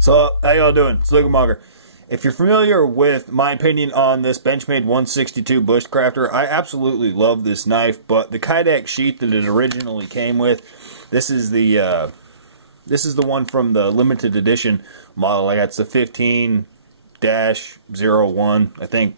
So, how y'all doing? It's Lugamonger. If you're familiar with my opinion on this Benchmade 162 Bushcrafter, I absolutely love this knife, but the Kydex sheath that it originally came with, this is the one from the limited edition model. I got it's the 15-01, I think.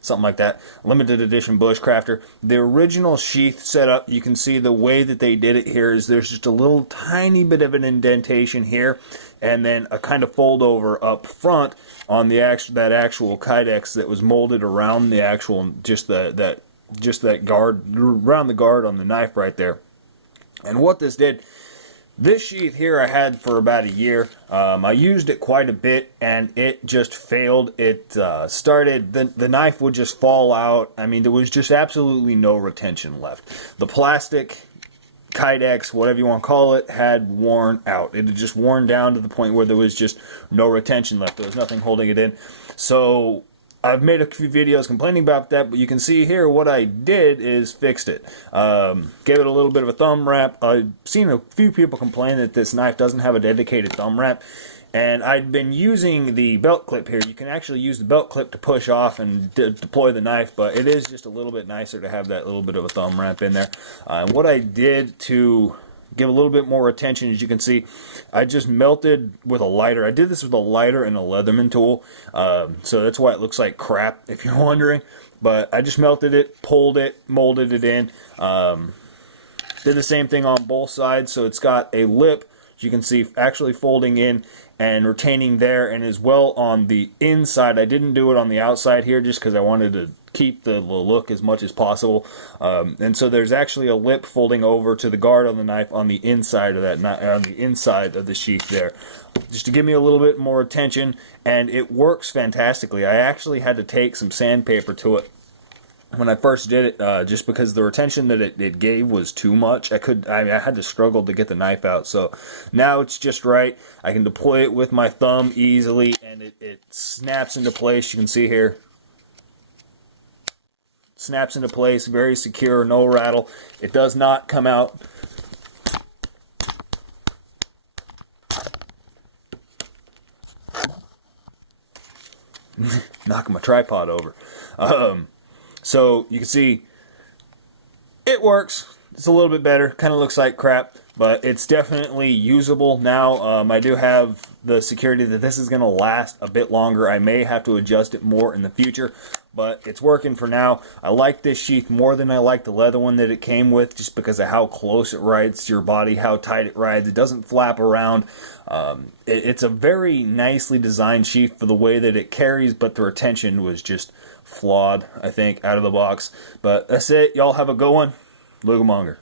Something like that. Limited edition Bushcrafter. The original sheath setup, you can see the way that they did it here is there's just a little tiny bit of an indentation here, and then a kind of fold over up front on the that actual Kydex that was molded around the actual just that guard, around the guard on the knife right there. And what this did, this sheath here I had for about a year. I used it quite a bit and it just failed. It started, the knife would just fall out. I mean, there was just absolutely no retention left. The plastic, Kydex, whatever you want to call it, had worn out. It had just worn down to the point where there was just no retention left. There was nothing holding it in. So I've made a few videos complaining about that, but you can see here what I did is fixed it. Gave it a little bit of a thumb wrap. I've seen a few people complain that this knife doesn't have a dedicated thumb wrap, and I'd been using the belt clip here. You can actually use the belt clip to push off and deploy the knife, but it is just a little bit nicer to have that little bit of a thumb wrap in there. What I did to give a little bit more attention, as you can see, I just melted with a lighter. I did this with a lighter and a Leatherman tool, so that's why it looks like crap, if you're wondering. But I just melted it, pulled it, molded it in. Did the same thing on both sides, so it's got a lip, as you can see, actually folding in and retaining there, and as well on the inside. I didn't do it on the outside here just because I wanted to keep the look as much as possible, and so there's actually a lip folding over to the guard on the knife on the inside of that, on the inside of the sheath there, just to give me a little bit more attention, and it works fantastically. I actually had to take some sandpaper to it when I first did it, just because the retention that it gave was too much. I had to struggle to get the knife out. So now it's just right. I can deploy it with my thumb easily, and it snaps into place. You can see here. Snaps into place, very secure, no rattle. It does not come out. Knocking my tripod over. So you can see it works. It's a little bit better. Kind of looks like crap, but it's definitely usable now. I do have the security that this is going to last a bit longer. I may have to adjust it more in the future, but it's working for now. I like this sheath more than I like the leather one that it came with, just because of how close it rides to your body, how tight it rides. It doesn't flap around. It's a very nicely designed sheath for the way that it carries, but the retention was just flawed, I think, out of the box. But that's it. Y'all have a good one. Lugamonger.